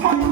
Fuck.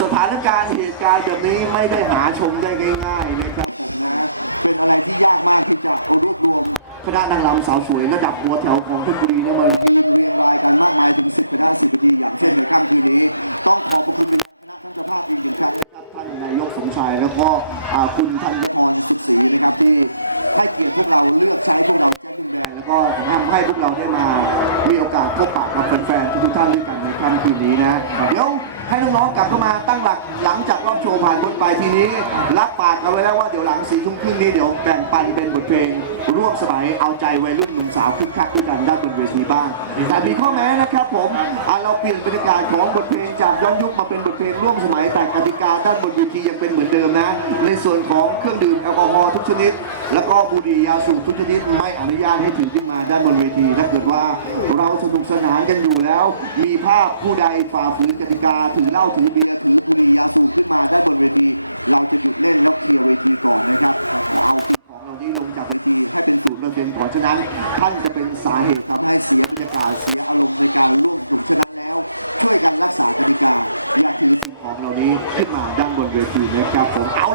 สถานการณ์เหตุการณ์แบบนี้ไม่ได้หาชมได้ง่ายๆนะครับคณะนางรำสาวสวยระดับหัวแถวของเพชรบุรีนะมันท่านนายกสมชายแล้วก็คุณท่านที่ให้เกียรติพวกเราเลือกใช้ที่เราดูแล้วก็ทำให้พวกเราได้มา มีโอกาสพบปะกับแฟนๆทุกท่านด้วยกันในค่ำคืนนี้นะ เดี๋ยว ให้น้องๆกลับเข้ามาตั้งหลักหลังจากรอบโชว์ผ่านพ้นไปทีนี้ รับปากเอาไว้แล้วว่าเดี๋ยวหลังสี่ทุ่มครึ่งนี้เดี๋ยวแบ่งปันเป็นบทเพลงร่วมสมัยเอาใจวัยรุ่น มสาวคึกคักด้วยกันด้านบนเวทีบ้างแต่มีข้อแม้นะครับผมเราเปลี่ยนบรรยากาศของบทเพลงจากย้อนยุคมาเป็นบทเพลงร่วมสมัยแต่กติกาด้านบนเวทียังเป็นเหมือนเดิมนะ ในส่วนของเครื่องดื่มแอลกอฮอล์ทุกชนิด แล้วก็บุหรี่ยาสูบทุกชนิดไม่อนุญาตให้ถือขึ้นมาด้านบนเวทีถ้าเกิดว่าเราสนุกสนานกันอยู่แล้ว มีภาพผู้ใดฝ่าฝืนกติกาถือเหล้าถือเบียร์ ของเราที่ลงจากศูนย์ดำเนั้นท่านจะเป็นสาเหตุบบรรยากาศของเรานี้ขึ้นมาด้านบนเวทีนะครับผมเอา